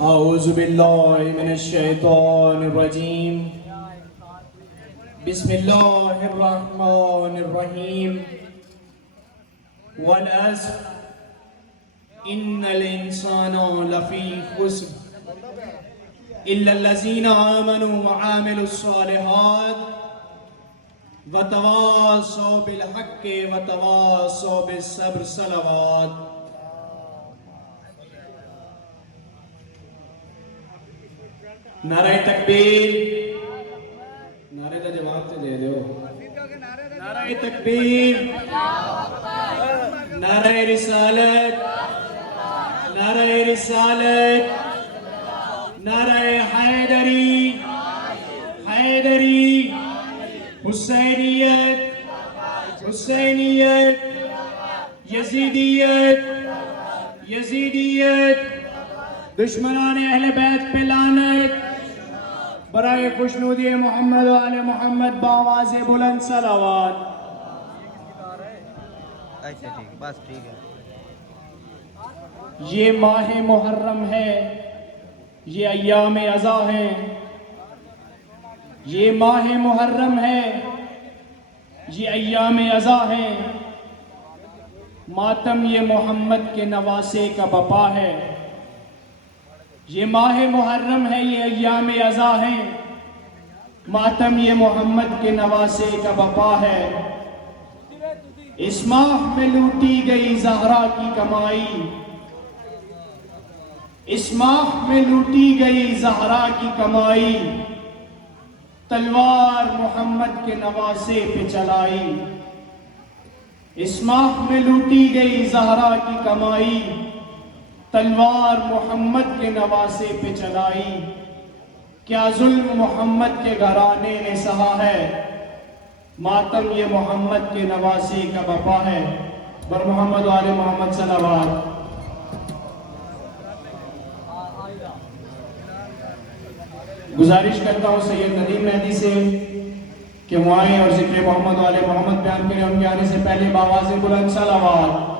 أعوذ بالله من الشيطان الرجيم. بسم الله الرحمن الرحيم. والعصر إن الإنسان لفي خسر إلا الذين آمنوا وعملوا الصالحات وتواصوا بالحق وتواصوا بالصبر. صلوات. نعرہ تکبیر. نعرے کا جواب تو دے دو. نعرہ تکبیر. نعرہ رسالت. نعرہ رسالت. نعرہ حیدری. حیدری. حسینیت. حسینیت. یزیدیت. یزیدیت. دشمنان اہل بیت پہ لعنت. برائے خوشنودی محمد و آل محمد بآواز بلند. صلوات. بس ٹھیک ہے. یہ ماہ محرم ہے، یہ ایام عزا ہیں. یہ ماہ محرم ہے، یہ ایام عزا ہیں. ماتم یہ محمد کے نواسے کا بپا ہے. یہ ماہ محرم ہے، یہ ایام عزا ہیں. ماتم یہ محمد کے نواسے کا بپا ہے. اس ماہ میں لوٹی گئی زہرا کی کمائی. اس ماہ میں لوٹی گئی زہرا کی کمائی. تلوار محمد کے نواسے پہ چلائی. اس ماہ میں لوٹی گئی زہرا کی کمائی. تلوار محمد کے نواسے پہ چلائی. کیا ظلم محمد کے گھرانے نے سہا ہے. ماتم یہ محمد کے نواسے کا بپا ہے. بر محمد و آل محمد. صلوات. گزارش کرتا ہوں سید ندیم مہدی سے کہ وہ آئیں اور ذکر محمد و آل محمد بیان کریں. ان کے آنے سے پہلے بآواز بلند. صلوات.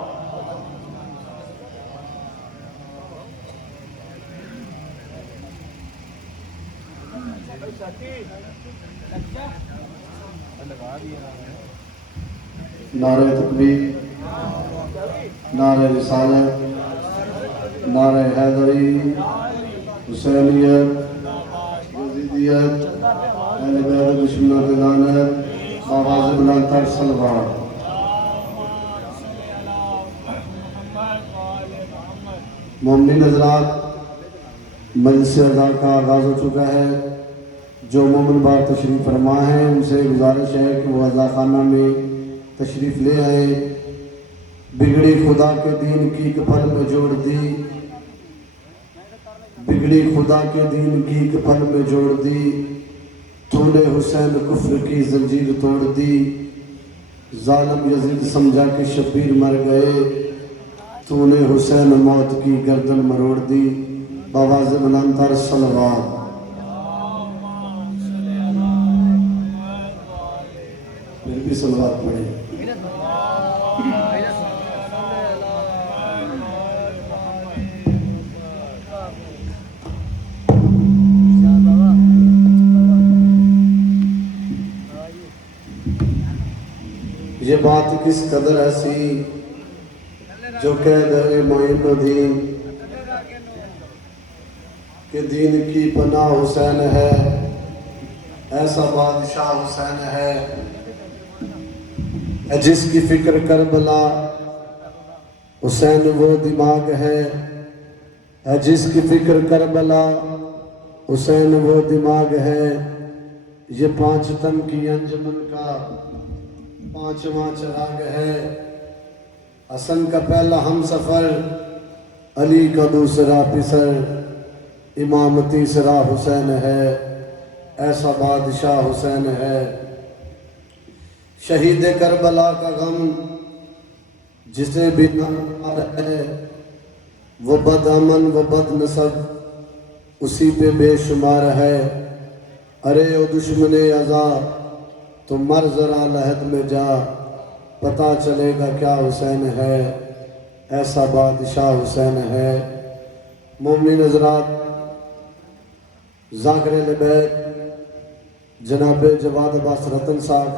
نعرہ تکبیر. نعرہ رسالت. نعرہ حیدری. حسینیت. یزیدیت. اہل بیت دشمنوں پہ لعنت. آواز بلند تر. صلوات. مومنین حضرات، مجلس عزا کا آغاز ہو چکا ہے. جو مومن بار تشریف فرما ہیں ان سے گزارش ہے کہ وہ عزا خانہ میں تشریف لے آئیں. بگڑی خدا کے دین کی ایک پل میں جوڑ دی. بگڑی خدا کے دین کی ایک پل میں جوڑ دی. تو نے حسین کفر کی زنجیر توڑ دی. ظالم یزید سمجھا کہ شبیر مر گئے. تو نے حسین موت کی گردن مروڑ دی. بآواز بلند تر. صلوات. پھر بھی صلوات پڑھیں. یہ بات کس قدر ایسی جو کہہ دے معین الدین کہ دین کی پناہ حسین ہے. ایسا بادشاہ حسین ہے جس کی فکر کربلا. حسین وہ دماغ ہے جس کی فکر کربلا. حسین وہ دماغ ہے. یہ 5 تن کی انجمن کا 5واں چراغ ہے. حسن کا پہلا ہم سفر، علی کا دوسرا پسر. امام تیسرا حسین ہے. ایسا بادشاہ حسین ہے. شہید کربلا کا غم جسے بھی نہ ہے، وہ بد امن وہ بد نسب اسی پہ بے شمار ہے. ارے او دشمن ازا تو مر ذرا لحد میں جا، پتہ چلے گا کیا حسین ہے. ایسا بادشاہ حسین ہے۔ مومنین حضرات، ذاکر اہل بیت جناب جواد عباس رتن صاحب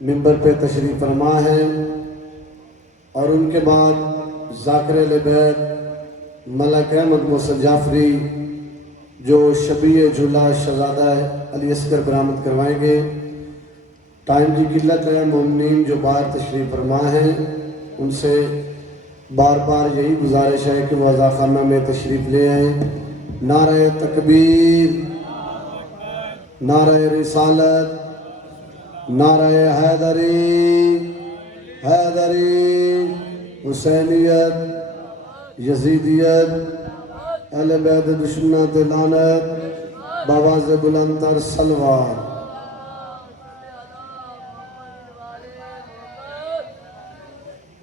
ممبر پہ تشریف فرما ہیں، اور ان کے بعد ذاکر اہل بیت ملک احمد محسن جعفری جو شبیہ جھولا شہزادہ علی اصغر برآمد کروائیں گے۔ ٹائم کی قلت ہے، مومنین جو باہر تشریف فرما ہیں ان سے بار بار یہی گزارش ہے کہ وہ عزاخانہ میں تشریف لے آئیں۔ نعرہ تکبیر، نعرہ رسالت، نعرہ حیدری، حیدری، حسینیت، یزیدیت، اہل بیت دشمنات لعنت، بآواز بلند تر سلوات۔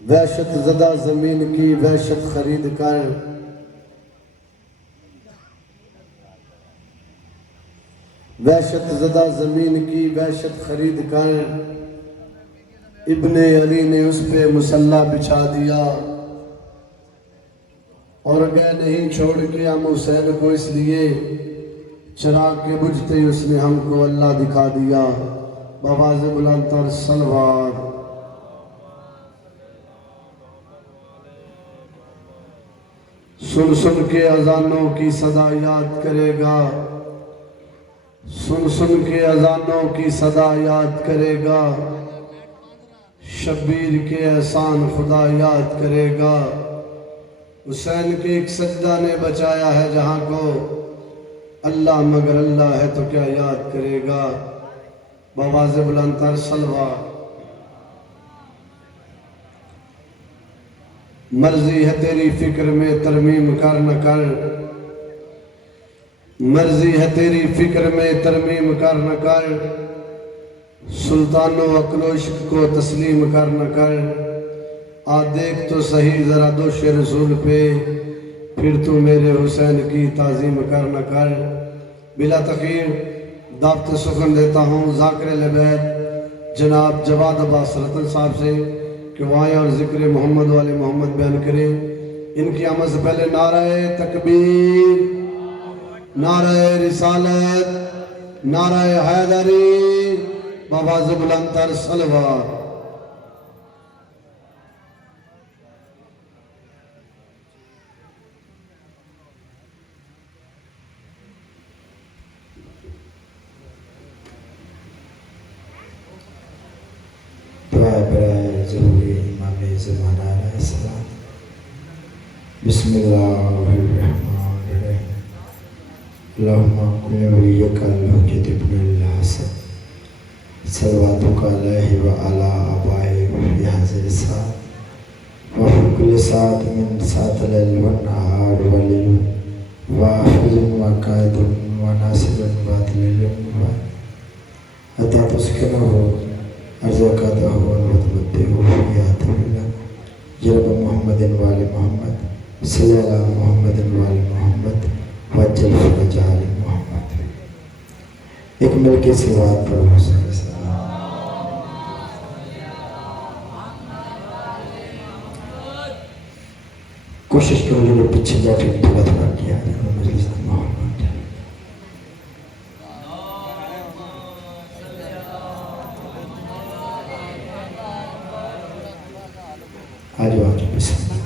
وحشت زدہ زمین کی وحشت خرید کر، وحشت زدہ زمین کی وحشت خرید کر، ابن علی نے اس پہ مسلح بچھا دیا، اور گئے نہیں چھوڑ کے ہم حسین کو اس لیے، چراغ کے بجھتے اس نے ہم کو اللہ دکھا دیا۔ بآواز بلند تر سلوات۔ سن سن کے اذانوں کی صدا یاد کرے گا، سن سن کے اذانوں کی صدا یاد کرے گا، شبیر کے احسان خدا یاد کرے گا۔ حسین کے ایک سجدہ نے بچایا ہے جہاں کو، اللہ مگر اللہ ہے تو کیا یاد کرے گا۔ بآواز بلند تر سلوات۔ مرضی ہے تیری فکر میں ترمیم کر نہ کر، مرضی ہے تیری فکر میں ترمیم کر نہ کر، سلطان و عقل و عشق کو تسلیم کر نہ کر۔ آ دیکھ تو صحیح ذرا دوش رسول پہ، پھر تو میرے حسین کی تعظیم کر نہ کر۔ بلا تخیر دعوت سخن دیتا ہوں ذاکر اہل بیت جناب جواد عباس رتن صاحب سے کہ وہ آئیں اور ذکر محمد والے محمد بیان کریں۔ ان کی آمد سے پہلے نعرہ تکبیر، نعرہ رسالت، نعرہ حیدری، بآواز بلند تر سلوات۔ دعا برائے ضروری امام زمانہ علیہ السلام۔ بسم اللہ الرحمن الرحیم۔ اللہم کن ولیک الحجت ابن الحسن صلواتک علیہ وعلا آبائے فی حاضر ساعت وفی کل ساعت من ساعت لیل والنہار واللیل وحافظ وقائد وناصر باطل حتی تسکنہ ارزقاتہ ونوتبتہ فیات اللہ جرب محمد وآل محمد صلی اللہ محمد وآل محمد وجل فرج آل محمد۔ ایک مل کے سوات پر حسین کوشش کرو جو پیچھے جا کے تھوڑا تھوڑا کیا مجلس محمد۔ آجو آجو بسم اللہ۔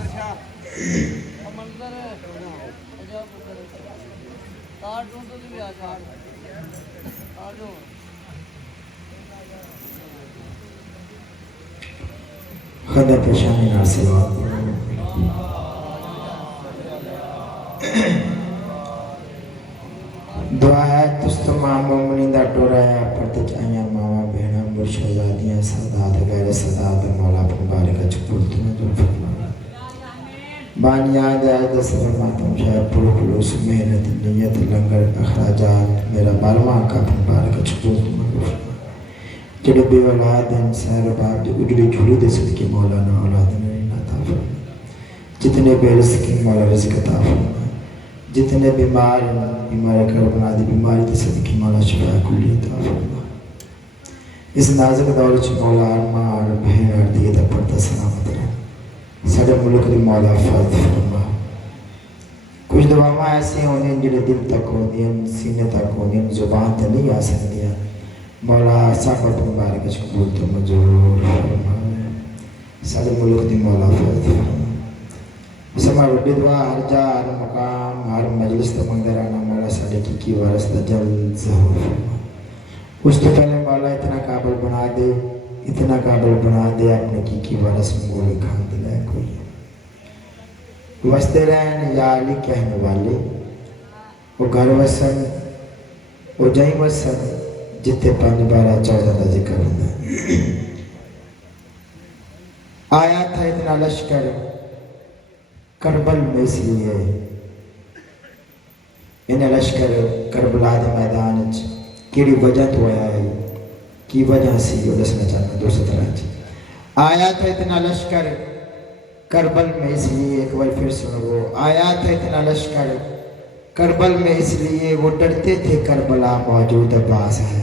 خدا پیشانی نار سلوات۔ دعا ہے تستمام مومنین دا ٹورا ہے پردچ آئیاں ماما بہنہ مرشدادیاں سادات غیر سادات مولا مبارکہ چکول تمہیں دل فرمانا بانیاد آئیدہ صبر ماتم شاید پر خلوص محنت نیت لنگر اخراجات میرا بارواں کا مبارکہ چکول تمہیں دل فرمانا جڑے بے اولاد ہیں سیر باب جو اجڑی جھولی دے صدقی مولانا اولاد نے عطا فرمانا جتنے بے رزقی مولا رزق عطا فرمانا جتنے بیمار بیمار کربنا دی بیماری دی صدقی مولا شفا کلی عطا فرما اس نازک دور چ مولا ارمار بہن اور دیے دا پردہ سلامت رہے सारे मुल्क दी मौला फर्ज फरमा। कुछ दुआवां ऐसी होंदियां जिहड़े दिल तक होंदियां, सीने तक होंदियां, जुबान ते नहीं आ सकदियां। मौला सब अपनी बारगाह च कबूल तो मंजूर फरमा। सारे मुल्क दी मौला फर्ज फरमा। समा वड्डी दुआ हर जा हर मकाम हर मजलिस ते मंगदे रहना मौला साडे की वारस दा जल्द ज़हूर फरमा। उस तो पहले मौला इतना काबिल बना दे, इतना काबिल बना दे अपने की वारस मोल खान दिला कोई वसते रहन या अली कहने वाले वो घर वसन वो जई वसन जिथे 5 12 14 का जिक्र होता आया था इतना लश्कर करबल में, इसलिए इन्हें लश्कर करबला के मैदान केड़ी वजह तो आया है, की वजह से वो दसना चाहता 217 आया था इतना लश्कर करबल में, इसलिए एक बार फिर सुनो वो आया था इतना लश्कर करबल में, इसलिए वो डरते थे करबला मौजूद अब्बास है।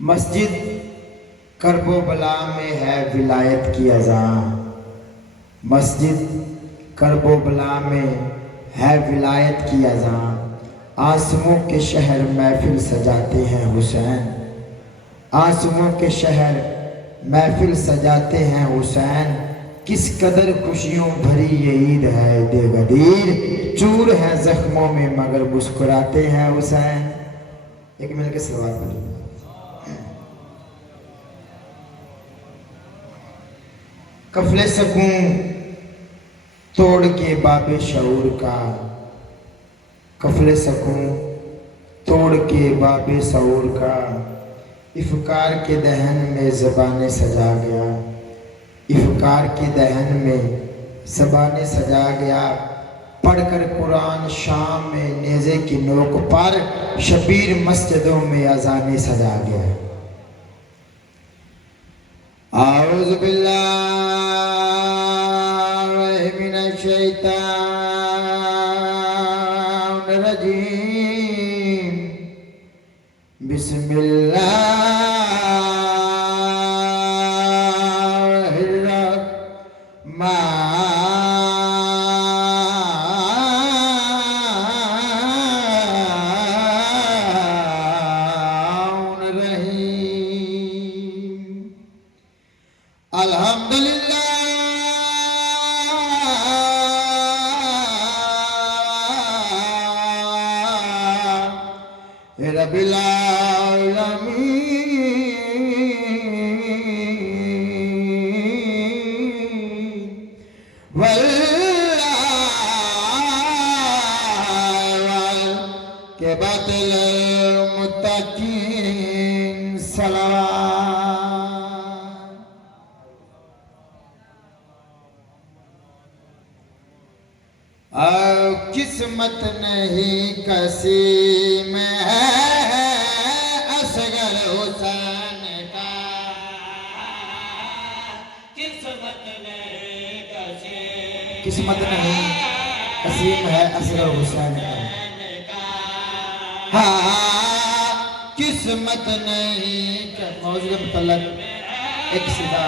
मस्जिद करबो बला में है विलायत की अज़ान, मस्जिद करबो बला में है विलायत की अज़ान। आंसुओं के शहर महफिल सजाते हैं हुसैन, आंसुओं के शहर महफिल सजाते हैं हुसैन। किस कदर खुशियों भरी ये ईद है देगदीर, चूर है जख्मों में मगर मुस्कुराते हैं हुसैन। एक मिल के सवाल करिए। कफले सकूं तोड़ के बाबे शऊर का, कफले सकूं तोड़ के बाबे शऊर का, इफ़कार के दहन में ज़बाने सजा गया, इफ़कार के दहन में ज़बाने सजा गया। पढ़कर कुरान शाम में नेज़े की नोक पर, शबीर मस्जिदों में अज़ाने सजा गया। आऊज़ु बिल्लाहि मिनश शैतानिर रजीम, बिस्मिल्लाह रब्बिल आलमीन वल के बातिल मुत्तकीन सलाम। किस्मत नहीं कसी में है असगर हुसैन का, किस्मत नहीं कसी, किस्मत नहीं कसीम है असगर हुसैन का। हाँ किस्मत नहीं मौजूद मुतल्लक एक सीधा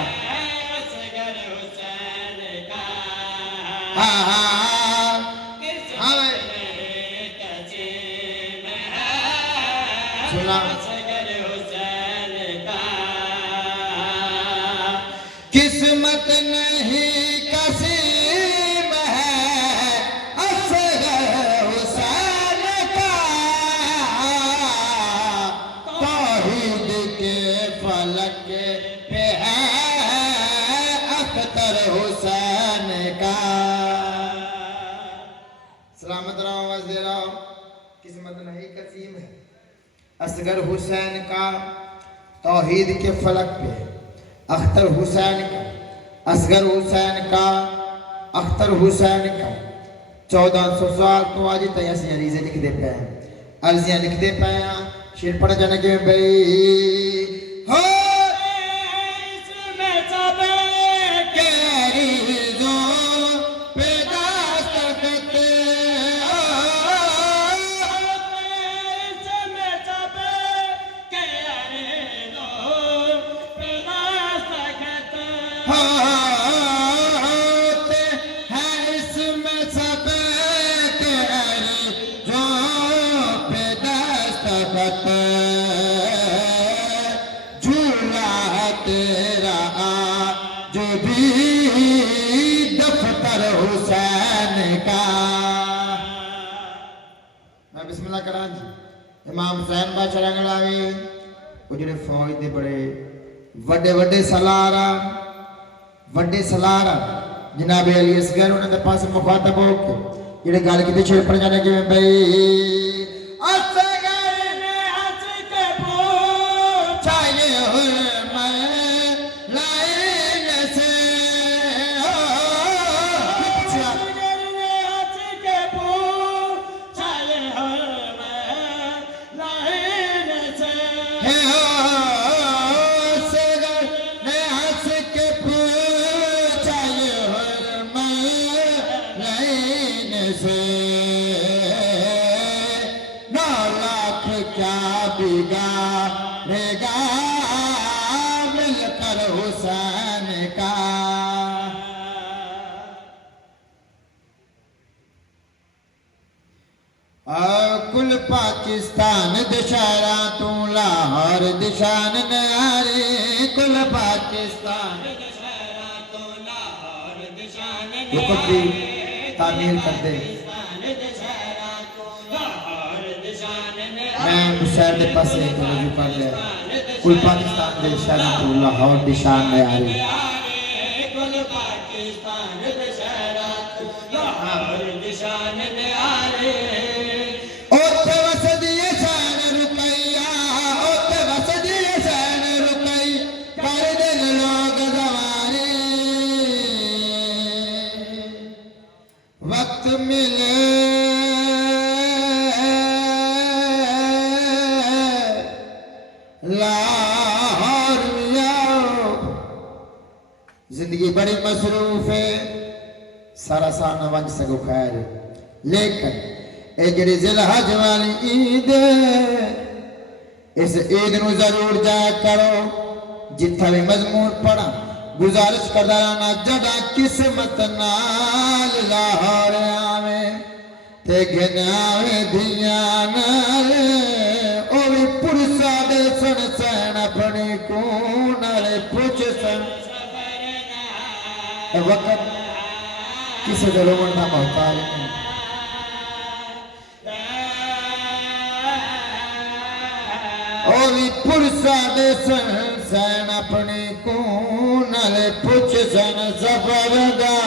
हाँ किस्मत नहीं कसीम है असगर हुसैन का, तौहीद के फलक पे है अख्तर हुसैन का। सलामत रहो आवाज दे रहा हूं। किस्मत नहीं कसीम है असगर हुसैन का, तौहीद के फलक पे अख्तर हुसैन का, असगर हुसैन का, अख्तर हुसैन का। 1400 साल तो आज तक ऐसी अरीज़े लिखते पे हैं, अर्जियां लिखते पे हैं। शेर पढ़ जाने के भाई हो इसमें सब के अरीज़ों पे दस्तखत, इसमें सब के अरीज़ों पे दस्तखत, جو بھی دفتر حسین کا. میں بسم اللہ کران جی. امام حسین بادشاہ رنگلاوی وہ جڑے فوج دے بڑے وڈے وڈے سالار جناب علی اصغر انہوں نے پاس مخاطب ہو کے جڑے گل کی چھڑ پڑ جانے کہ بھئی اصغر نے ہنس کے پوچھا یہ حرم لائن سے. اصغر نے ہنس کے پوچھا یہ حرم لائن سے. مل کر حسین کا. کل پاکستان دشہرا تو لاہور دشان نیاری. کل پاکستان دشہرا تو لاہور دشان نیاری. تعمیر کر دے میں شہر دے پاسے توجہ کر لیا. کل پاکستان دے شہر تو لاہور دی شان میں آ رہی. کل پاکستان دے شہر تو لاہور دی شان میں آ رہی. اوتے وسدی شان رکیا اوتے وسدی شان رکئی کر دل لوگ گوارے. وقت ملے لاہور آؤ. زندگی بڑی مصروف ہے سارا سال نہ ونج سکو خیر لیکن اے جڑی ذی الحج والی عید اس عید نو ضرور جایا کرو. جتھا بھی مضمون پڑھا گزارش کردا رہنا جڑا قسمت نال لاہور آویں تے گھناویں دیاں نال او وی پرسا دے سن سین اپنی کون نالے پوچھ سن. اے وقت کسی دے رومن دا محتاج نہیں. او وی پرسا دے سن سین اپنی کون نالے پوچھ سن سفر دا.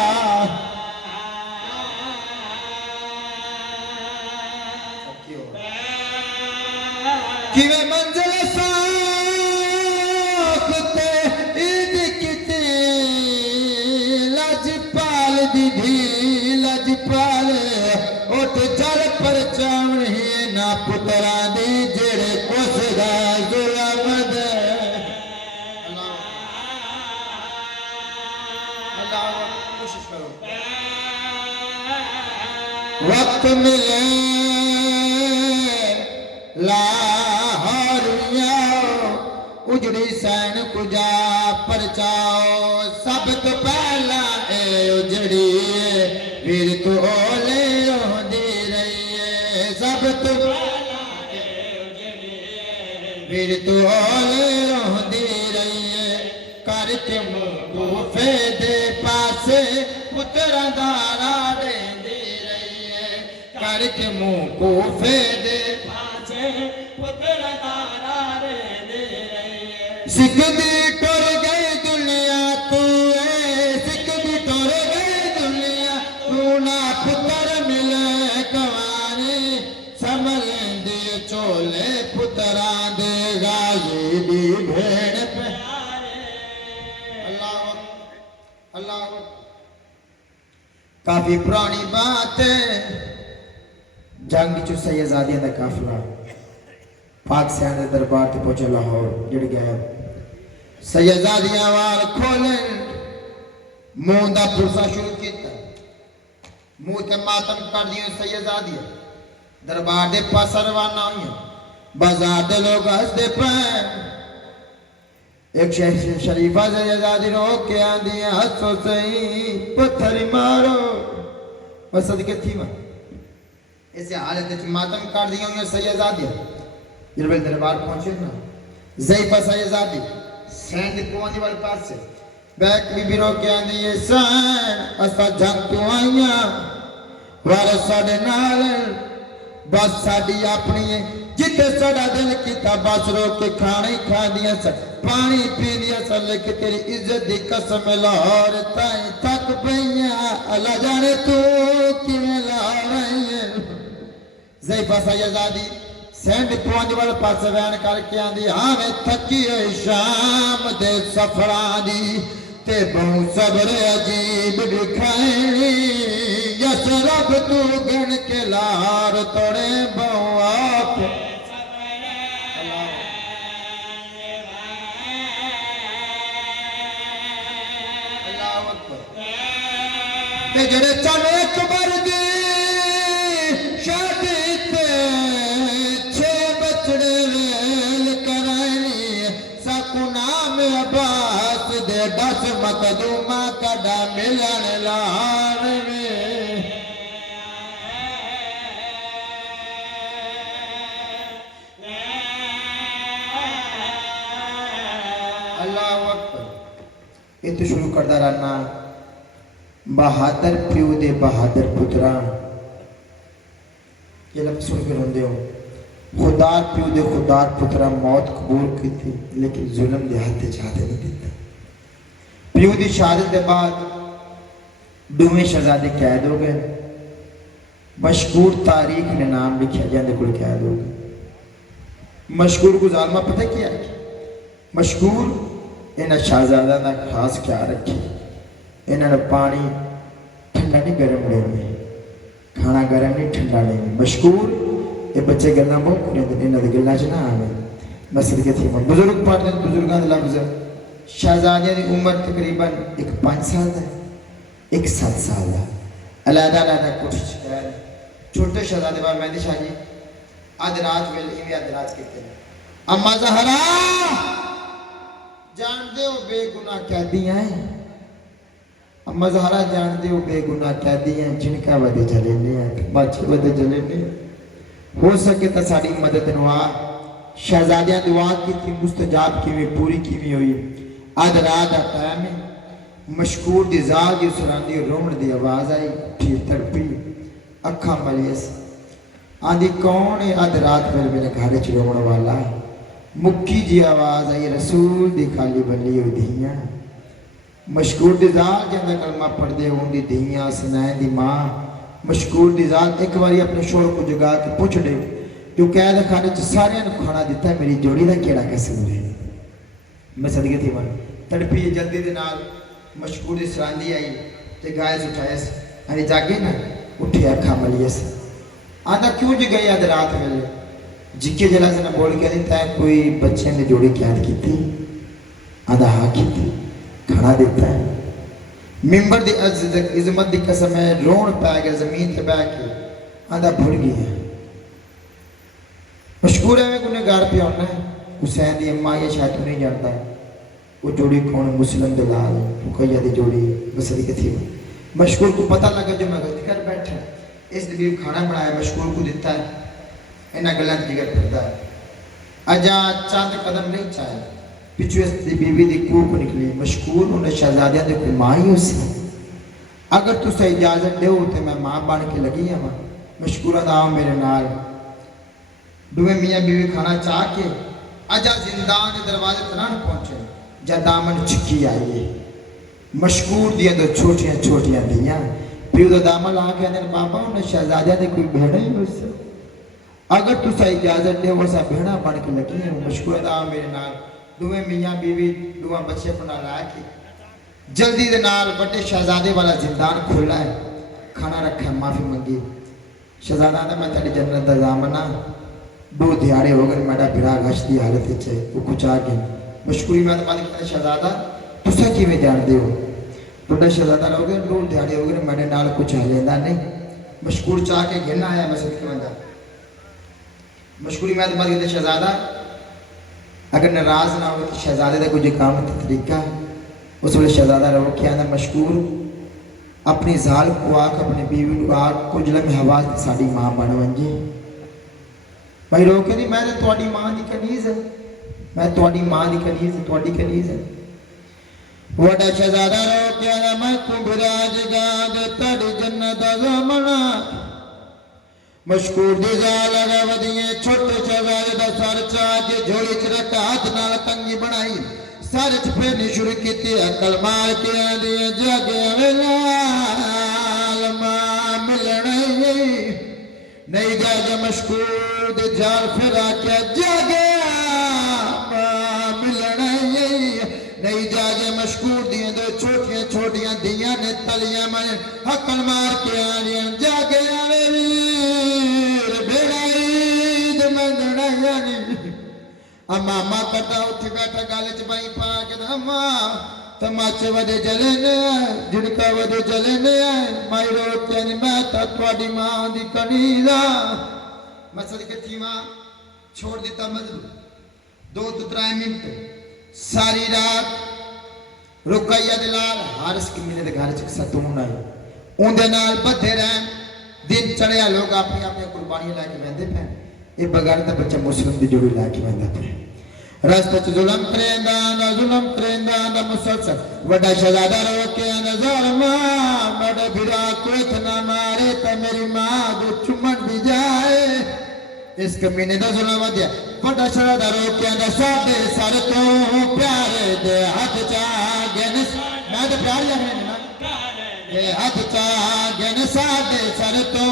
کیویں منزل ساکھتے عید کیتی لجپال دی دھی لجپال اٹھ چل پر چاوڑی نہ پتراں دی جڑے کس دا ظلم دے. اللہ کوشش کرو. وقت ملے لاہور آؤ اجڑی سین کجا پرچاؤ. سب تو پہلا اے اجڑی پھر تو اولے روندی رہی ہے. سب تو پہلا اے اجڑی پھر تو اولے روندی رہی ہے. کر کے موقوفے دے پاسے پتراں دا راہ دیندی رہی ہے. کر کے موقوفے دے سکھدی ٹر گئی دنیا تو سکھدی ٹر گئی دنیا تو نہ پتر ملے کواری. سملیں دے چولے پتراں دے غازی دی بھیڑ پیارے. اللہ اللہ کافی پرانی بات ہے. جنگ چو سیدزادیاں دا قافلہ پاک سیاں دے دربار تے پہنچے لاہور جڑ گیا. سیدزادیاں وال کھولن منہ دا پرسا شروع کیتا. منہ تے ماتم کر دیوں سیدزادیاں دربار دے پاس روانہ ہوئیں. بازار دے لوگ ہس دے پائیں. ایک شریفہ سیدزادی روک کے آندی ہیں ہسو سہی پتھر مارو. بس صدقے تھی وہاں اسے حالت ماتم کر دیا ہوئے سیدزادیاں جب دربار پہنچے نا. زیفہ سیدزادی سینڈ پوانی والے پاس سے बैक भी बिरो के आंदी है सान असा जंग तो आईया वार साडे नाल बस साडी अपनी है जिथे साडा दिल कीता बस रोक के खाने ही खा दिया पानी पी लिया सा लेके तेरी इज्जत दी कसम लाहौर ताई थक पईया अल्लाह जाने तू किवें ला रही है ज़ैफ़ा सैयदादी सेंड पहुंच वाले पास वैन करके आंदी हाँ मैं थकी हुई शाम दे सफरा दी ते बहु सब्र अजीब दिखाई यस रब तू गण के लार तोड़े बहु आप ते जड़े चले कबर दी शादी ते छे बचड़े वेल करानी साकू नाम अब्बास दे 10 मकदूमा कड़ा मिलन लार में अल्लाह अकबर ये तो शुरू करदा रहना बहादुर प्यो दे बहादुर पुत्रा ये लफ्ज़ सुन के रोंदे हो खुदार प्यो दे खुदार पुत्रा मौत कबूल की थी लेकिन जुल्म दे हाथ जाते नहीं दिता प्यो दी शहादत के बाद दोवें शहजादे कैद हो गए मशहूर तारीख ने नाम लिखा जाते को कैद हो गए मशहूर को जालमा पता क्या है मशहूर इन्हें शहजादा का खास ख्याल रखे इन्होंने पानी ठंडा नहीं गर्म लेने खाना गर्म नहीं ठंडा लेने मशहूर ये बच्चे गल्ला बहुत इन्होंने गल्ला च ना आवे नस्ल के थी बुजुर्ग पढ़ते बुजुर्गों के लफ्ज़ शहजादियों की उम्र तकरीबन एक 5 साल है एक 7 साल है अलहदा अलहदा कोशिश कर छोटे शहजादे बाबा मेहंदी शाह जी अध रात वेले इवें अध रात कीते अम्मा ज़हरा जानते हो बेगुनाह कैदियां हैं अम्मा ज़हरा जानते हो बेगुनाह कैदी हैं जिनका वधे चले हैं बच्चे वधे चले ने हो सके तो साड़ी मदद नवा शहजादियां दुआ की थी मुस्तजाब की पूरी की हुई आध रात का टाइम है मशहूर दी जाल दी सुरांदी रोमण दी आवाज आई उठी तड़पी अखा मलियस आंधी कौन है आध रात मेरे घर च रोमण वाला मुक्की जी आवाज आई रसूल दी खाली बल्ली हुई दियां मशहूर दी जाल जिंदा कलमा पढ़दे उनकी दियां सनैन दी मां मशहूर दी जाल एक बारी अपने शोर को जगा के पूछ दे तू कैद खाने च सारियां नु खाना दिता मेरी जोड़ी दा केड़ा कसूर है मैं सदके थी मन तड़पी जल्दी दे नाल मशहूर दी सरांदी आई ते गाय उठायस अरे जागे ना उठी अखा मलियस आंदा क्यों जगाई आध रात वेले जिके जला से ना बोल के तै कोई बच्चे ने जोड़ी कैद की आंदा हाँ की खाना देता है मिंबर दी इज्जत दी कसम है रोन पै गया जमीन पे बैठ के आंदा भूल गया मशहूर है गुनहगार पे होना है हुसैन दी अम्मा ये शायद नहीं जानता वो जोड़ी कौन मुस्लिम दलाल रुकैया दी जोड़ी बसरी के थी मशहूर को पता लगा जो मैं गलती कर बैठा इस लिए खाना बनाया मशहूर को देता है इन्हें गलत जिगर करता है अजा चंद कदम नहीं चाहे पिछू इसकी बीवी दी कूक निकली मशहूर उन्हें शहजादियां दे कोई मां ही उसी अगर तुसे इजाजत दो तो मैं मां बन के लगी हाँ मशहूर आओ मेरे नाल दुए मियाँ बीवी खाना चाह के अजा जिंदान के दरवाजे तक पहुंचे जब दामन छिकी आई है मशहूर दिया दो छोटियां छोटियां दियां फिर तो दामन आ के बाबा उन्हें शहजादियां दे कोई भेड़ा ही उससे अगर तुसा इजाजत दो वैसा भेड़ा बन के लगी है मशहूर आओ मेरे नाल दुए मियाँ बीवी दुआ बच्चे अपना ला के जल्दी दे नाल बड़े शहजादे वाला जिंदान खोला है खाना रखा माफी मंगी शहजादा ने मैं तेरी जन्नत दा जामना 2 दिहाड़े हो गए मेरा बिरा गश की हालत च वो कुछ आ गया मशहूरी में मालिक शहजादा तुसा किवें जानदे हो बड़ा शहजादा हो गए 2 दिहाड़े हो गए मेरे नाल कुछ लेंदा नहीं मशहूर चाह के गिरना आया मैं सदके वंदा मशहूरी में मालिक शहजादा अगर नाराज ना हो तो शहजादे का कोई काम तरीका उस वे शहजादा रो क्या ना मशहूर अपनी जाल को आख अपनी बीवी को आख कुछ लम्हे हवा साड़ी मां बन वंजे भाई रो के नहीं मैं तो मां की कनीज है मैं तो मां की कनीज है وڈا شہزادہ رو کیا میں تم براج گاند تڑی جنت زمنا مشکور دی زال اگا ودیے چھوٹے شہزادے دا سر چاچ جھوڑی چرک ہاتھ نال تنگی بنائی سر چپھرنی شروع کیتی عقل مار کے آدھے جاگے ولال ماں ملنے نہیں جاگے مشکور دی جال پھرا کیا جاگے ماں ملنے نہیں جاگے مشکور دیاں دو چھوٹیاں چھوٹیاں دیاں نے تلیاں میں عقل مار کے آدھے جاگے ویر بھیڑا عید مندڑا یعنی اما ماں کرتا اٹھ بیٹھا گالے چبائی پاک اما تماچے ودے جلنے آئے جنکا ودے جلنے آئے مائی روک یعنی میں تا توڑی ماں دی کنیزا مسئلہ کے تھی ماں چھوڑ دیتا مدلو 2-3 منٹ ساری رات رکیہ دلال حارس کی مینے دے گھارے چک ستون آئی ان دے نال بدھے رہن دن چڑھیا لوگ اپنی اپنی قربانی لائے کے بہندے پہن یہ بگاڑ تا بچہ مسلم دی جوڑی لائے کے بہندے پہن راستہ چھ ظلم کریندان مسلسل وڈا شہزادہ رو کے نظر ماں بڑا بھرا کوئی اتنا مارے تا میری ماں جو چمن بھی جائے اس کمینے دا ظلم دیا وڈا شہزادہ رو کے نظر سر تو پیارے دے ہاتھ چاگن میں تو پیار جانے نا دے ہاتھ چاگن سادے سر تو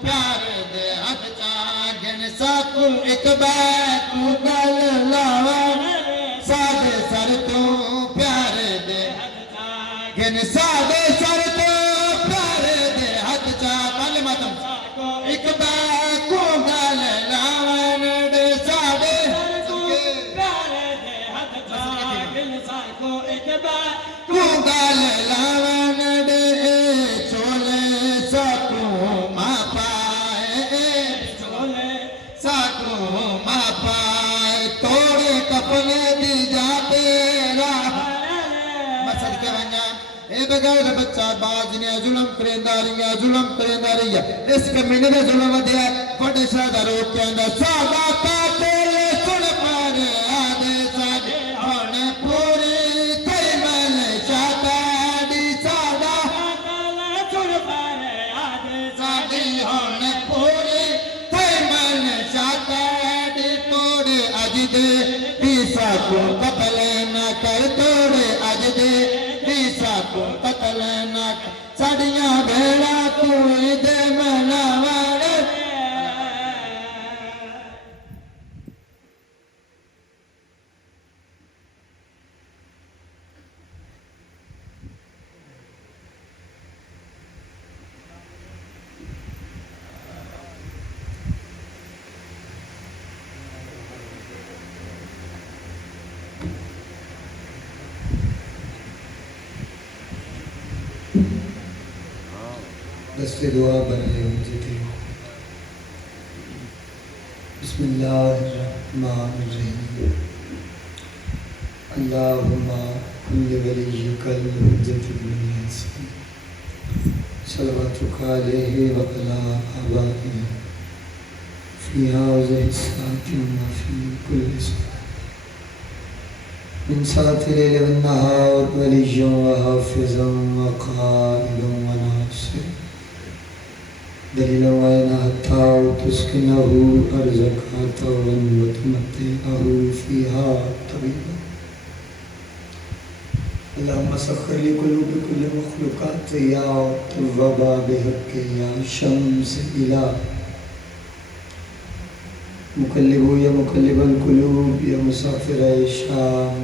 پیارے دے ہاتھ چاگن ساکو ایک بیت گل لاوان سادے سر تو پیارے دے گن سادے سر تو پیارے دے ہاتھ چاگن ماتم ایک بیت گل لاوان دے سادے پیارے دے ہاتھ چاگن ساکو ایک بیت گل لاوان دے چولے ساکو ماں پائے چولے ساکو ماں پائے توڑے کپلے دی جاتے راہ مسجد کے بنجا اے بغیر بچہ باز نے ظلم کرینداریا اس کمینے دے ظلم دیا بڑے شہزادہ رو کے اندر سادہ کا تیرے سن پر آدھے سادے ہونے پوری تیری مل شاہدہ دی سادہ سن پر آدھے سادے ہونے پوری تیری مل شاہدہ دی توڑے اج دے پیسا کو قتل نہ کر توڑے اج دے پیسا کو قتل نہ کر ساڑیاں بھیڑا کوئی دے منا وارے دست دعا بنائے ہوتے تھے بسم اللہ الرحمن الرحیم اللہم کل ولیک الحجت بن یاسین صلواتک علیہ وعلا آبائہ فی هذه الساعة وفي كل ساعة من ساعة الليل والنهار وليا وحافظا وقائدا وناصرا دلیلا وعینا حتی تسکنه ارزق طولا وتمتعه فيها طویلا اللهم سخر لقلوب كل مخلوقات يا طوابا بحق يا شمس إله مقلب یا مقلب القلوب یا مسافر الشام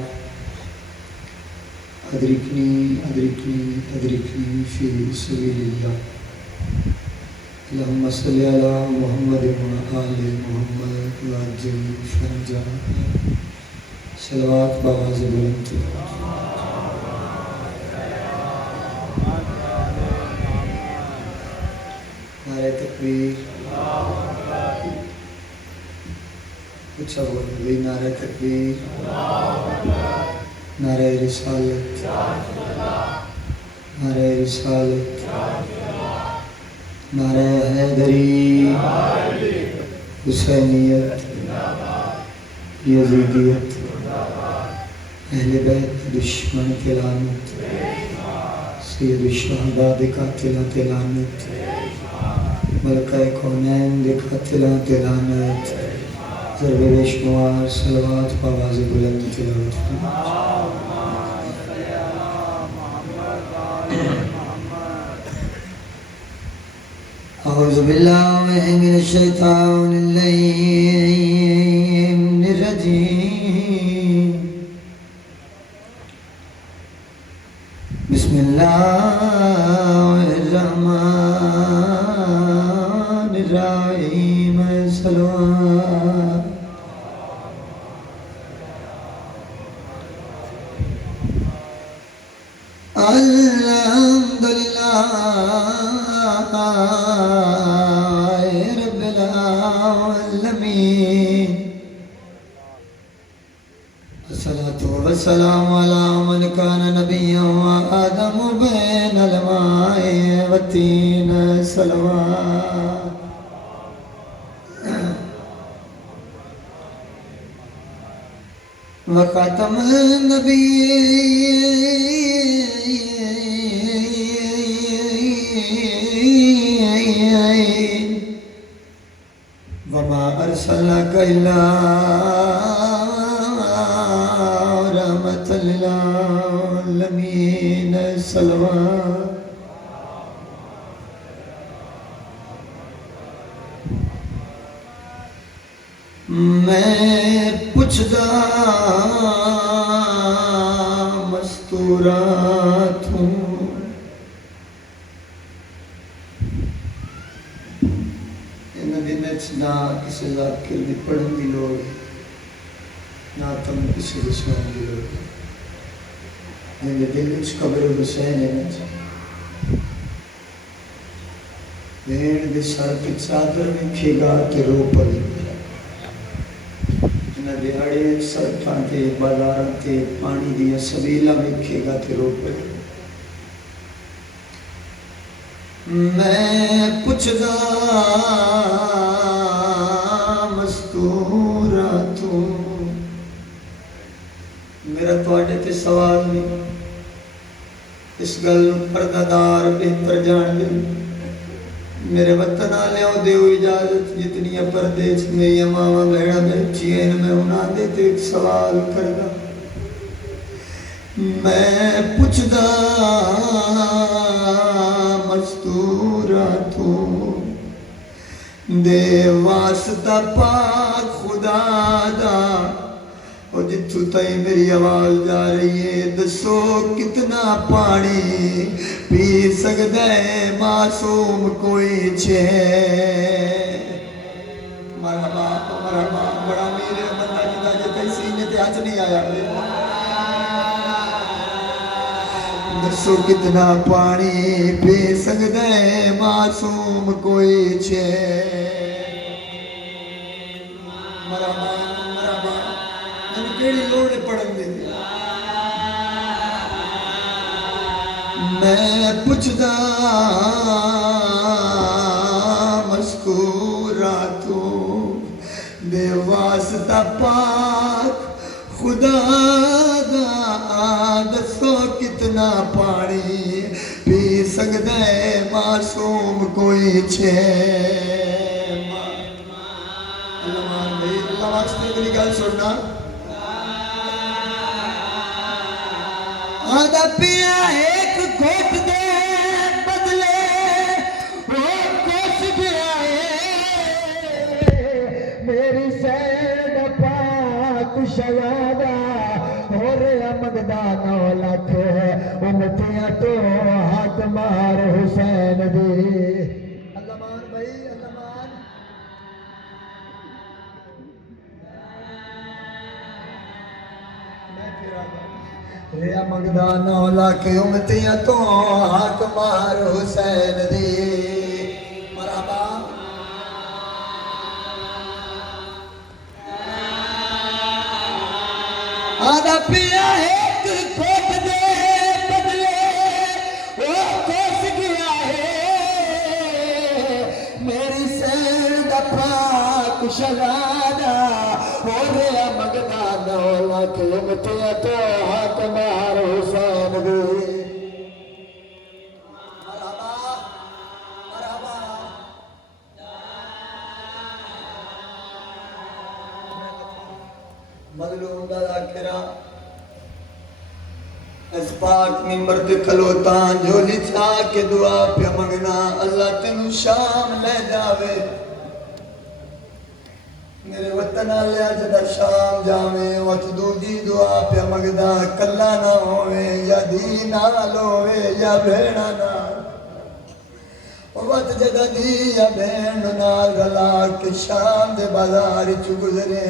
ادرکنی فی سبیل اللہ اللہم صلی علی محمد و آل محمد واجل فرجا صلوات باواز بلند نعرہ تکبیر اچھا بولے نعرہ تکبیر نعرہ رسالت نعرہ رسالت نعرہ حیدری حسینیت یزیدیت اہل بیت دشمن تے لعنت، سید الشہداء دے قاتلاں تے لعنت، ملکہ کونین دے قاتلاں تے لعنت، ضرب بے شمار صلوات پاواز بلند تلاوت فرما۔ اعوذ باللہ من الشیطان الرجیم، بسم اللہ الرحمن الرحیم، صلوات الحمدللہ رب العالمین، الصلاة والسلام علی من کان نبیا وآدم بین الماء والطین، صلوات وخاتم النبیین وما ارسلناک الا رحمۃ للعالمین، صلوات میں پوچھدا مستورات ہوں، انہاں دے وچ نہ کسی ذاکر دی پڑھن دی لوڑ، نہ تم کسی دی سنن دی لوڑ، میرے دل وچ قبر حسین ہے، بھیڑ دے سر تے چادر ویکھے گا تے رو پوے، دیہڑے سڑکاں تے بازاراں تے پانی دیاں سبیلاں ویکھے گا تے رو پے۔ میں پوچھدا مستورات ہوں، میرا تواڈے تے سوال نہیں، اس گل نوں پردہ دار بہتر جان دے، میرے وطن آلیاں دیو اجازت، جتنی پردے چ میری ماواں بہناں بیٹھیاں ہیں، میں انہاں دے تے ایک سوال کردا، میں پوچھدا مستورات دے واسطہ پاک خدا دا، اور جتھوں تائیں میری آواز جا رہی ہے، دسو کتنا پانی پی سکدا ہے معصوم کوئی چھے؟ مرحبا مرحبا، بڑا میرے بندہ جدا جتا سینے تے ہاتھ نہیں آیا، دسو کتنا پانی پی سکدا ہے معصوم کوئی چھے؟ مرحبا مرحبا، میں کیڑی لوڑے پڑھن دے دیا، میں پوچھدا مذکوراتوں دے واسطہ پاک خدا دا، دسو کتنا پانی پی سکدا ہے معصوم کوئی چھے؟ اللہ بھائی، اللہ واسطے میری گل سننا، آدھا پیا ایک گھوٹ دے بدلے وہ کچھ گیا ہے، میری سین دا پاک شہادہ ہو رہا مگدہ 9 لاکھ امتیاں تو ہاتھ مار حسین دی۔ اللہ مان بھائی، اللہ مان، میں پھر آگا ریا مگدہ 9 لاکھ امتیاں تو ہاتھ مار حسین دی، مرحبا آدھا پیا ایک کھوٹ دے بدلے وہ کھوس گیا ہے، میری سین دا پاک شہادہ ہو رہا مگدہ 9 لاکھ قیمتیں تو حق مار حسین دی مظلوم دا ذاکرہ اس پاک ممبر تے کھلوتا جھولی چاہ کے دعا پہ منگنا اللہ تینوں شام لے جاوے میرے وطن آلیا جدا شام جاوے وقت دوجی دعا پہ منگدا کلا نہ ہوئے یا دی نال ہوئے یا بھیڑا نال وقت جدا دی یا بھین نال رلا کے شام دے بازار چ گزرے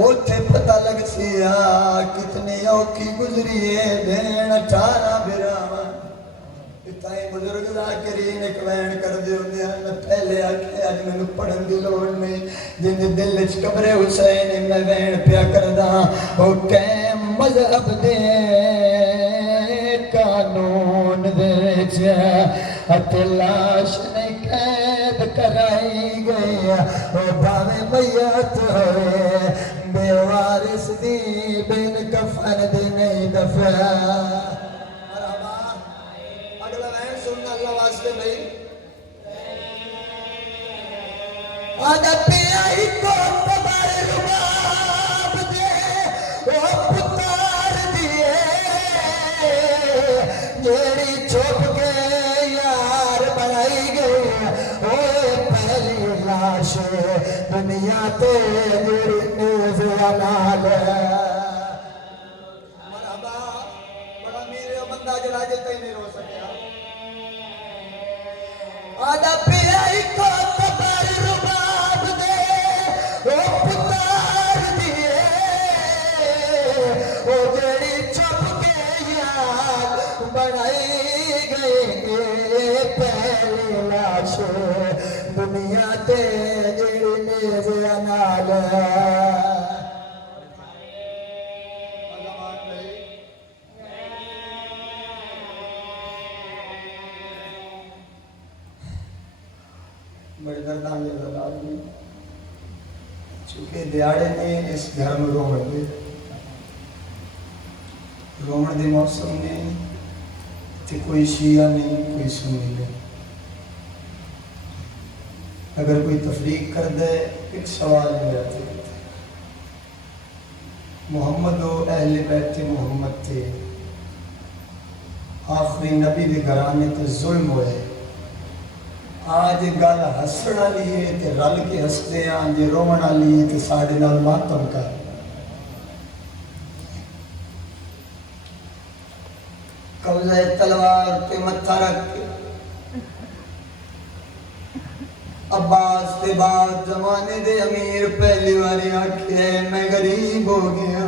اوتھے پتہ لگ سیا کتنی اوکھی گزری ہے بھین 18 براواں اتائیں بزرگ ذاکرین ایک وین کر دے ہوندے ہیں پہلے آکھے اج مینوں پڑھن دی لوڑ نہیں جن دے دل وچ قبر حسین میں وین پیا کردا او کہ مذہب دے قانون دے وچ لاش نہیں قید کرائی گئی وہ بھاوے میت ہوئے بے وارث دی بن کفن دی نہیں دفع مرحبا اگلا وین سننا اللہ واسطے بھائی آدھا پیائی کو تبار رباب دے وہ پتار دیئے جیڑی چھپ کے دنیا تے جڑی نیز نال مرحبا بڑا میرے بندہ جڑا جتے نہیں رو سکیا آدھا پیائی کو تبر رباب دے او پتار دیئے او جڑی چھپ کے یاد بڑھائی گئی پہلی لاش دنیا تے جڑی نیز نال بڑے دردان یہ لگا دی چونکہ دیاڑے نے اس گھر میں رومن دے رومن دے موسم نے تے کوئی شیعہ نہیں کوئی سنی نہیں اگر کوئی تفریق کر دے ایک سوال میرا تھے محمد و اہل بیت محمد تھے آخری نبی دے گھرانے تے ظلم ہوئے آج گل ہسنا لیے تے رل کے ہستے ہیں جے رونا لیے تے ساڑھے نال ماتم کر قبضہ تلوار تے متھا رکھ کے عباس تے بعد زمانے دے امیر پہلی واری آکھے میں غریب ہو گیا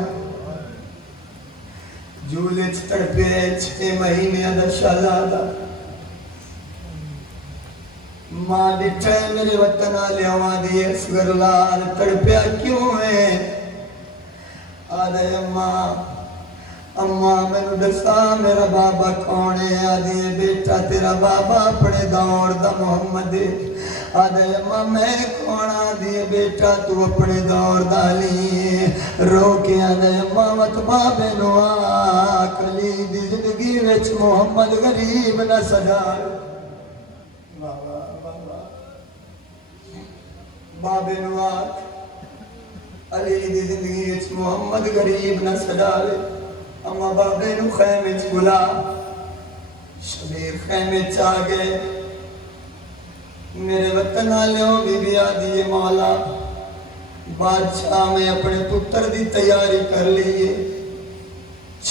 جھولے تڑپے 6 مہینے دا شہزادہ ماں ڈٹھے میرے وطن آلیاں دی اصغر لال تڑپیا کیوں ہے آدھے اماں میں نو دسا میرا بابا کون ہے آدھے بیٹا تیرا بابا اپنے دور دا محمد ہے آدھے اماں میں کون آدھے بیٹا تو اپنے دور دا علی رو کے آدھے اماں وقت بابے نو آکلی دی زندگی وچ محمد غریب نہ سجار بابے نو آک علی دی زندگی وچ محمد غریب نہ سجارے اما بابے نو خیمے چ بلا شبیر خیمے چ آ گئے میرے وطن آلیوں بی بی آدھی مولا بادشاہ میں اپنے پتر دی تیاری کر لیے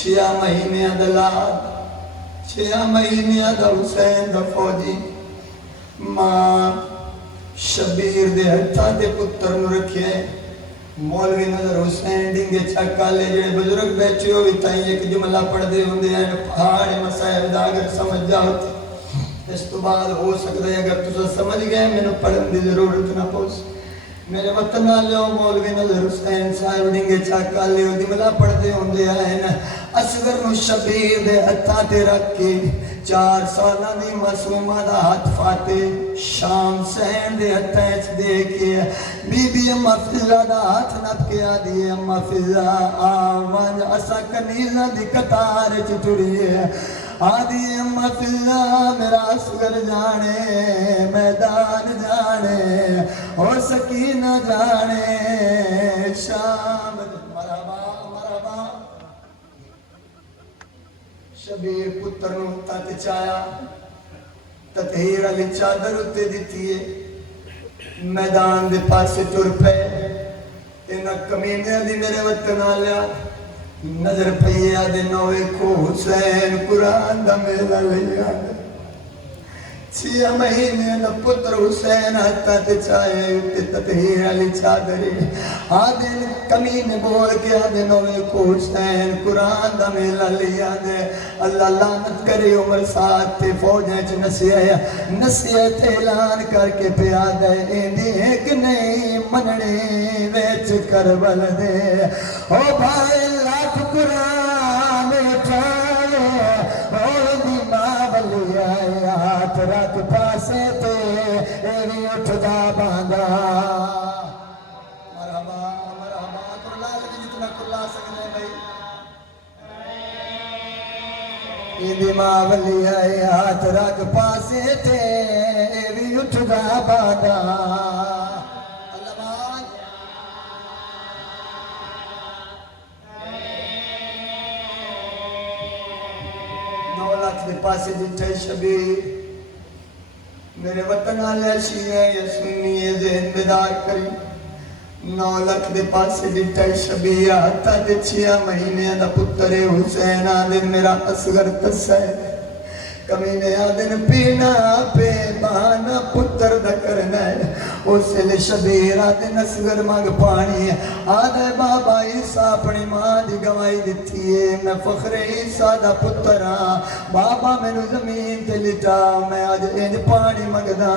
6 مہینے عدلات 6 مہینے عدل حسین دا فوجی ماں شبیر دے ہتھاں دے پتر نو رکھے مولوی نظر حسین ڈنگے چکالے جڑے بزرگ بیٹھے ہوئی تائیں ایک جملہ پڑھ دے ہوں دے ہیں پہاڑ مسائب دا اگر سمجھ جاؤ اس تو بعد ہو سکتا ہے اگر تُسا سمجھ گئے میں نے پڑھن دی ضرورت نہ پوس मेरे वतन वालों मौलवी नजर हुसैन साहब डिंगे चाका लियो दिमला पढ़ते होंगे आए न असगर नु शबीर दे हत्थां ते रख के 4 सालां दी मासूमा दा हाथ फाते शाम सहन दे हत्थां च दे के बीबी अम्मा फिजा दा हाथ नप के आदी अम्मा फिजा आवाज असा कनीज़ां दी कतार च टुरिए आदि अम्मा फिजा मेरा असगर जाने मैदान जाने और सकीना जाने शाम मरहबा मरहबा शबीर पुत्र नूं तत चाया ततहीर अली चादर उत्ते दिती है मैदान दे पासे टुर पे इन्हां कमीने दी मेरे वतन आलिया नजर पईया दे नौवे को हुसैन कुरान दा मेला लिया 6 महीने दा पुत्र हुसैन हत्था ते चाहे उत्ते ततहीर अली चादरी आदे कमीने बोल के आदे नौवे को हुसैन कुरान दा मेला लिया दे अल्लाह लानत करे उमर साथ ते फौजें च नसिया ते ऐलान करके पिया दे इंदी एक नहीं मनने विच करबल दे ओ भाई लाख कुरान उठाए ओ दी मां बलिया हाथ रख पासे ते एवी उठ जा बांधा मरहबा मरहबा कुर्ला लगे जितना कुर्ला सकते भाई इंदी मां बलिया हाथ रख पासे ते एवी उठ जा बांधा दे पासे जिथे शबीर मेरे वतन वाले शिया या सुन्नी ज़हन बेदार करी 9 लाख दे पासे जिथे शबीर हत्था ते 6 महीने दा पुत्र हुसैन आदिन मेरा असगर तस्सा है कमीने आदिन पीना पे बहाना पुत्र दा करना है उसले शबीर आदिन असगर मंग पानी है आदे बाबा ईसा अपनी मां दी गवाही दिती है मैं फखरे ईसा दा पुत्र हां बाबा मैनू जमीन ते लिटा मैं आज इंज पानी मंगदा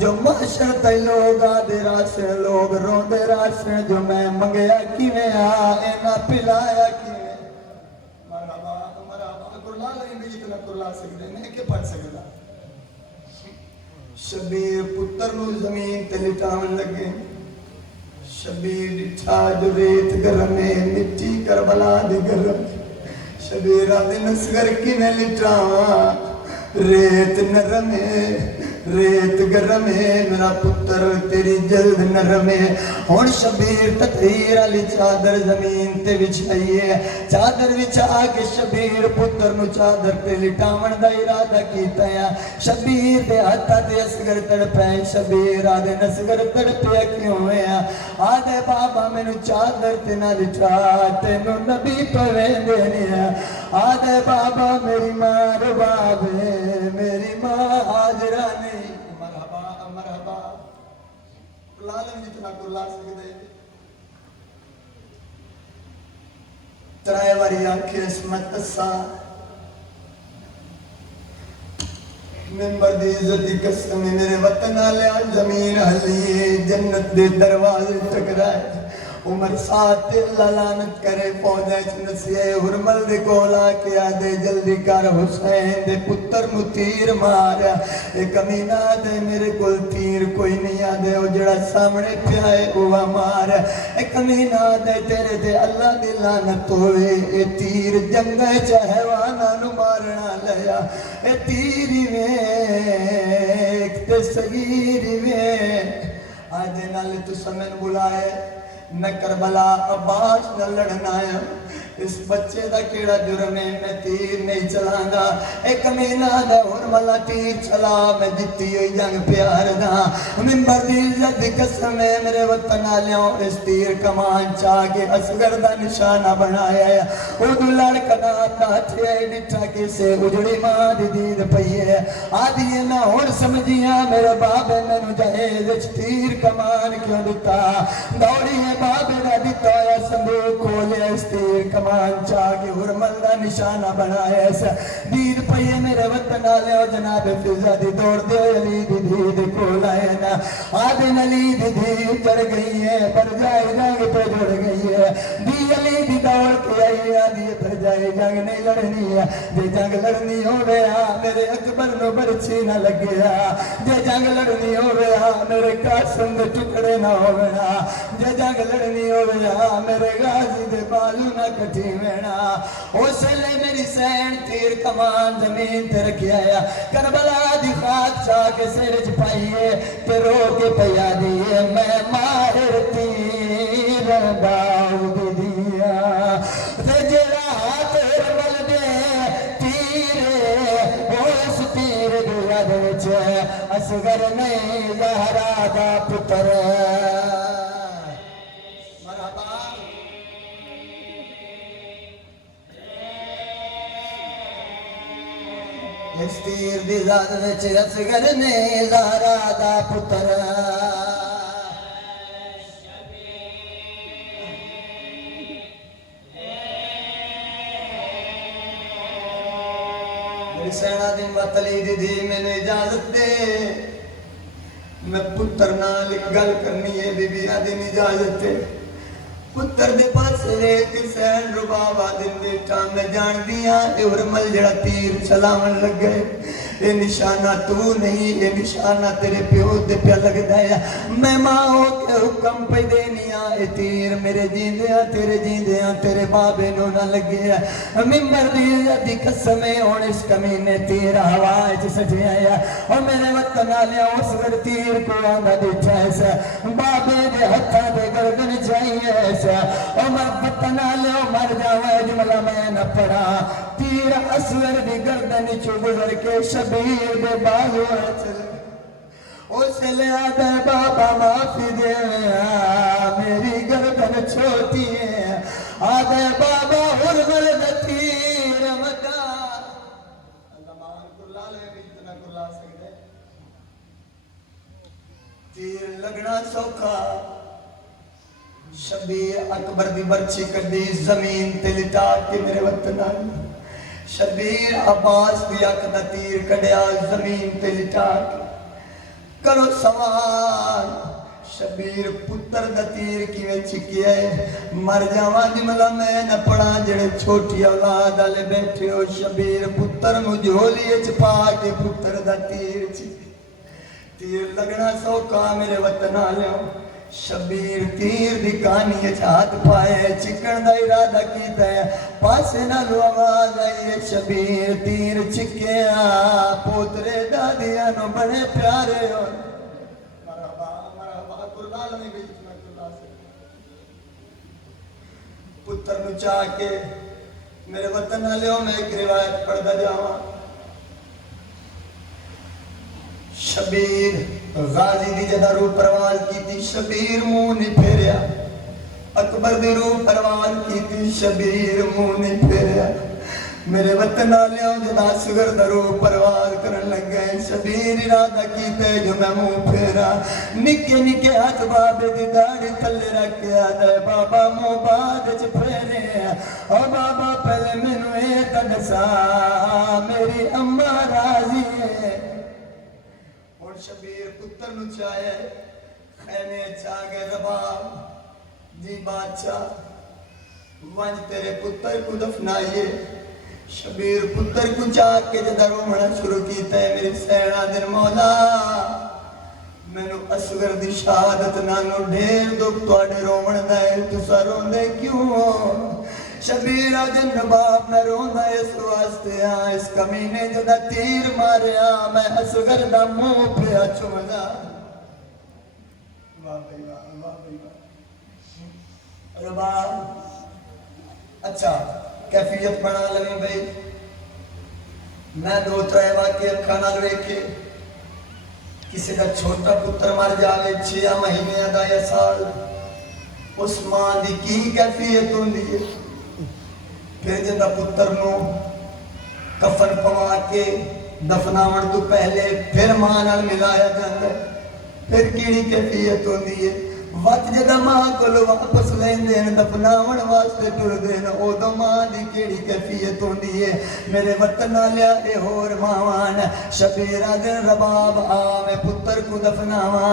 जो महशर ते लोग आदे रास्ते लोग रोंदे रास्ते जो मैं मंगया किवें आ इना पिलाया किवें मरहबा मरहबा कुर्ला लगे जितना कुर्ला सकदे मैं के पढ़ सकदा शबीर पुत्र नू जमीन ते लिटावन लगे शबीर डिठा जो रेत गरम है मिट्टी करबला दे गरम शबीर आदे नसगर किवें लिटावा रेत नरम है रेत गरम है मेरा पुत्र तेरी जल्द नरम है हुण शबीर ततहीर अली चादर जमीन ते बिछाई है चादर बिछा के शबीर पुत्र नु चादर ते लिटावन दा इरादा कीता है शबीर दे हत्था ते असगर तड़पे शबीर आदे नसगर तड़पे क्यों है आदे बाबा मैनू चादर ते ना लिटा तेनू नबी पवेंदे ने आदे बाबा मेरी मां रुबाब है मेरी मां हाजरा नहीं मरहबा मरहबा लालम जितना कुर्ला सकदे त्राए वारी आंखें इसमत सा मिंबर दी इज्जत दी कसम मेरे वतन आले जमीन हली जन्नत दे दरवाजे टकराए उमर साथ लानत करे पौधे नसिए हुरमल दे कोला के आदे जल्दी कर हुसैन दे पुत्र नु तीर मार ए कमीना दे मेरे कोल तीर कोई नहीं आदे ओ जड़ा सामने पिया है ओवा मार ए कमीना दे तेरे ते अल्लाह दी लानत होवे ए तीर जंगे च हैवाना नु मारना लया ए तीर वेख ते सगीर वे आज नाल तू समन बुलाए मैं करबला अब्बास न लड़ना है इस बच्चे दा केड़ा जुर्म है मैं तीर नहीं चलांदा एक कमीना दा हुरमला तीर चला मैं जित्ती हुई जंग प्यार दा मिंबर दी इज्जत दी कसम है मेरे वतन आलियों इस तीर कमान चा के असगर दा निशाना बनाया है ओ लड़कदा नाथे डिठा के से उजड़ी मां दी दीद पई है आदि ना हुन समझिया मेरे बाबे मैनू जहेज विच तीर कमान क्यों दिता दौड़ी है बाबे दा दिता या संदूक खोलिया इस तीर कमान चाह के हुरमल दा निशाना बनाया ऐसा दीद पईए मेरे वतन आले जनाब फिजा दी दौड़ दे अली दी दीद को लाए ना आदिन अली दी दीद चढ़ गई है पर जाए जंग पे जुड़ गई है दी अली दी दौड़ के आई आदि पर जाए जंग नहीं लड़नी है जे जंग लड़नी होवे मेरे अकबर नो बरछी ना लगे जे जंग लड़नी होवे मेरे कासिम दे टुकड़े ना होवे जे जंग लड़नी होवे मेरे गाजी दे बालू ना कटी वेना उसले मेरी सैन तीर कमान जमीन ते रखिया करबला दी खाक चाह के सिर च पाइए ते रो के पया दिए मैं माहिर तीर दाऊद दिया ते जेड़ा हाथ मल दे तीर उस तीर दे याद विच असगर नहीं ज़हरा दा पुत्र इस तीर दी ज़ात विच असगर ने ज़हरा दा पुत्र मेरी सेना दी मतली दी मैंने इजाजत दे मैं पुत्र नाल गल करनी है बीबिया दी इजाजत है पुत्र दे पास एक सैन रुबावा दिन बेटा मैं जान दिया हुरमल जड़ा तीर चलावन लग गए ये निशाना तू नहीं ये निशाना तेरे प्यो दे पे लगदा है मैं मां हो के हुक्म पे देनिया ए तीर मेरे जींदे तेरे बाबे नो ना लगे है मिंबर दी कसम है हुन इस कमीने तीर हवा च सजया है और मेरे वतन वाले उस वर तीर को आंदा देखा है बाबे दे हत्था दे गर्दन चाहिए है और मैं वतन वाले मर जावे जुमला मैं न पड़ा तीर असगर दी गर्दन च गुजर के शबीर दे बाजू चल उसले आदे बाबा माफी दे मेरी गर्दन छोटी है आदे बाबा हुरमल दा तीर मदा अल्लाह कुल्ला ले भी इतना कुल्ला सकदे तीर लगना सौखा शबीर अकबर दी बर्छी कड्डी जमीन ते लिटा के मेरे वतन शबीर अब्बास दी अख दा तीर कढ़िया जमीन ते लिटा के करो सवाल शबीर पुत्र दा तीर किवें चिकिया मर जावा जिमला मैं न पड़ा जेड़े छोटी औलाद वाले बैठे हो शबीर पुत्र नु झोली च पा के पुत्र दा तीर लगना सौखा मेरे वतन वाले शबीर तीर दी कहानी हाथ पाए चिकन दा इरादा कीता है पासे नालों आवाज आई है शबीर तीर चिकिया पोतरे दादिया नो बड़े प्यारे हो मरहबा कुर्बान नहीं गई इतना कुर्बान से पुत्र नु चाह के मेरे वतन वाले मैं एक रिवायत पढ़दा जावां शबीर गाजी दी जदा रूह परवान की थी शबीर मुंह नहीं फेरिया अकबर दी रूह परवान की थी शबीर मुंह नहीं फेरिया मेरे वतन वाले जदा असगर दा रूह परवान करन लग गए शबीर इरादा कीते जो मैं मुंह फेरा निके निके हाथ बाबे दी दाढ़ी थल्ले रख के आदा बाबा मुंह बाद च फेरे ओ बाबा पहले मैनू ए दसा मेरी अम्मा राजी है शबीर पुत्र नु चाहे खैमे चाह गए रबाब जी बादशाह वंज तेरे पुत्र को दफनाइए शबीर पुत्र को चाह के जदा रोना शुरू कीता है मेरी सेना दिन मौला मैनू असगर दी शहादत नालों ढेर दुख तुहाडे रोवण दा है तुसा रोंदे क्यों शबीर दिन बाप मैं रोंदा इस वास्ते इस कमीने जदा तीर मारिया मैं असगर दा मुंह पे चुमदा वाह भाई वाह रबाब अच्छा कैफियत बना लवी भाई मैं दो त्रै वाके अखा नाल वेखे किसी का छोटा पुत्र मर जावे 6 महीने दा या साल उस मां दी की कैफियत हुंदी है फिर जदा पुत्र नु कफन पवा के दफनावन तो पहले फिर मां नाल मिलाया जाता है फिर कीड़ी कैफियत होती है वत जदा मां को वापस लेंदे न दफनावन वास्ते टुरदे न उदों मां दी केड़ी कैफियत होंदी है मेरे वतन वालिया ए होर मावान शबीरा दिन रबाब आ मैं पुत्र को दफनावा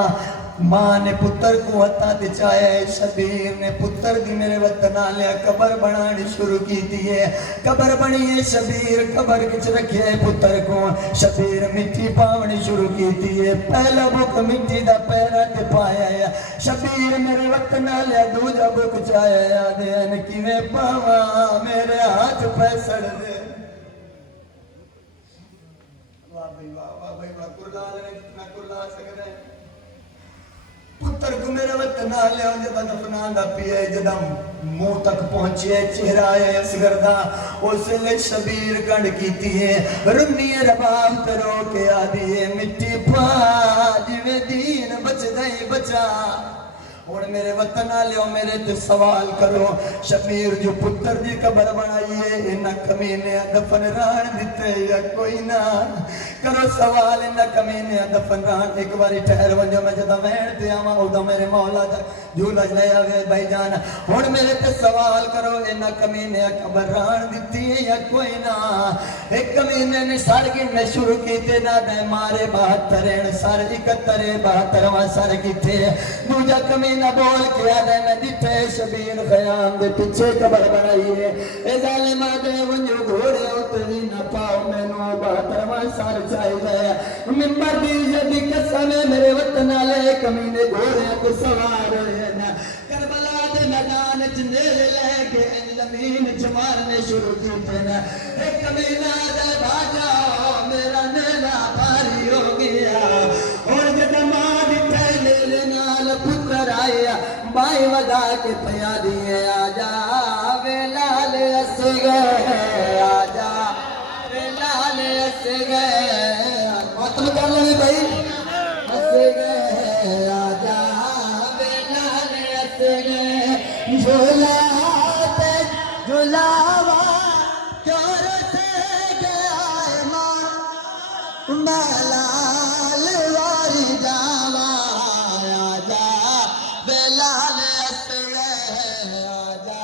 मां ने पुत्र को हथा दिचाया है शबीर ने पुत्र दी मेरे वतन वालिया कबर बनानी शुरू की थी है कबर बनी है शबीर कबर किच रखे है पुत्र को शबीर मिट्टी पावनी शुरू की थी है पहला बुक मिट्टी दा पैरा ते पाया है शबीर मेरे वतन वालिया दूजा बुक चाया देन किवें पावा मेरे हाथ पैसड़ दे वाह भाई वाह कुरलाल ने जितना कुरला सकदा है पुत्र को मेरे वतन वाले जब दफनांदा पिए जदम मुंह तक पहुंचे चेहरा है असगर दा उसले शबीर कंड कीती है रुन्नी रबाब करो के आदि है मिट्टी पा जिवे दीन बचदा ही बचा और मेरे वतन वाले मेरे ते सवाल करो शबीर जो पुत्र दी कबर बनाई है इन कमीने दफन रान दिते या कोई ना करो सवाल इन कमीने दफन रान एक बारी ठहर वंजो मैं जदा वैण ते आवा उदा मेरे मौला दा झूला ले आवे भाई जान हुन मेरे ते सवाल करो इन कमीने कबर रान दिती है या कोई ना एक कमीने ने सर गिनने शुरू कीते ना दे मारे 72 सर 71 72वां सर कीते दूजा कमीना बोल के आदे मैं दिते शबीर खयाम दे पीछे कबर बनाई है ए जालिमा दे वंजो घोड़े उतरी ना पाओ मैनू 72वां सर चाहिए मिंबर दी जदी कसम मेरे वतन वाले कमीने घोड़े को सवार है ना करबला दे मैदान च नेले लेके लमीन च मारने शुरू कीते ना एक कमीना दे बाजा मेरा नेला भारी हो गया और जद मां दिते नेले नाल पुत्र आया बाई वदा के पया दिए आजा वे लाल अस गए आजा वे लाल अस गए मतलब कर ले भाई अस गए आजा वे लाल अस गए झूला ते झूलावा चोर से गया मां लाल वारी जावा आजा वे लाल अस गए आजा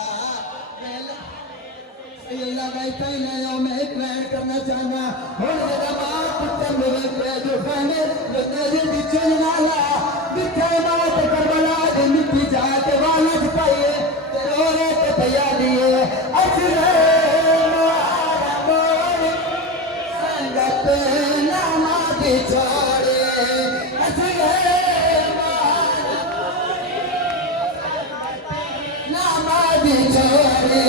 अल्लाह भाई पहले मैं एक बैठ करना चाहना हुन मेरा बाप पुत्र मेरे पे जो खाने जो तेरे पीछे नाला दिखे बात करबला दे मिट्टी जाके वालज पाए ते रोरे ते भैया दिए असरे मारा मोर संगत नामा दी छोड़े असरे नामा दी छोड़े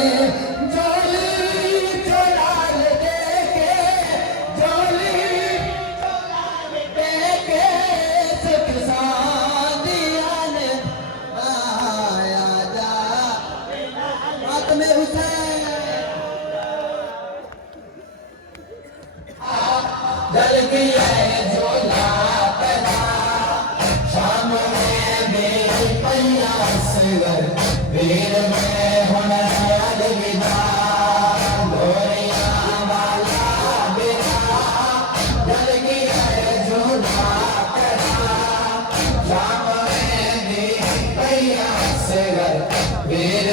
वीर